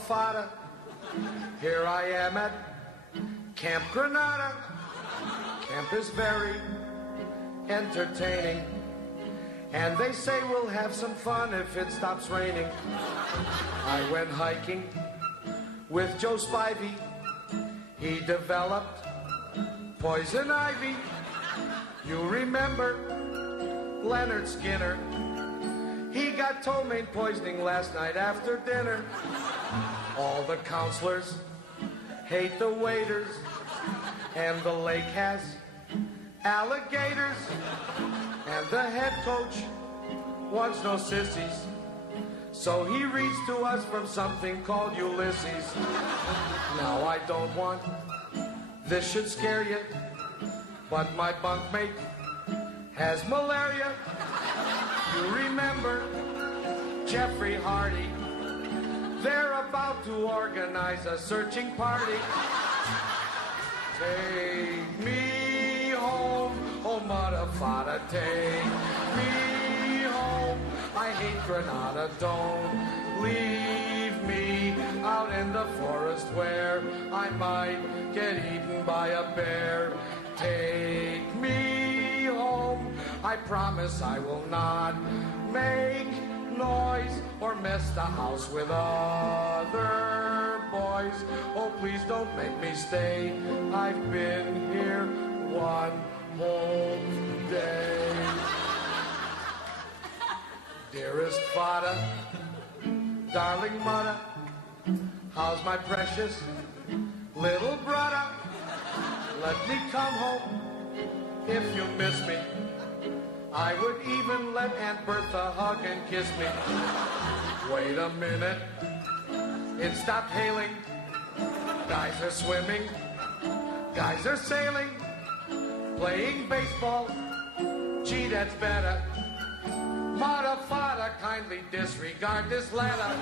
fada. Here I am at Camp Granada. Camp is very entertaining, and they say we'll have some fun if it stops raining. I went hiking with Joe Spivey. He developed poison ivy. You remember Leonard Skinner? He got ptomaine poisoning last night after dinner. All the counselors hate the waiters, and the lake has alligators, and the head coach wants no sissies, so he reads to us from something called Ulysses. Now I don't want this should scare you, but my bunkmate has malaria. You remember Jeffrey Hardy? They're about to organize a searching party. Take me home, oh mother fada, take me home. I hate Granada, don't leave me out in the forest where I might get eaten by a bear. Take me home, I promise I will not make noise or mess the house with other boys. Oh, please don't make me stay. I've been here one whole day. Dearest fada, darling mother, how's my precious little brother? Let me come home if you miss me. I would even let Aunt Bertha hug and kiss me. Wait a minute, it stopped hailing. Guys are swimming, guys are sailing, playing baseball. Gee, that's better. Mother, father, kindly disregard this letter.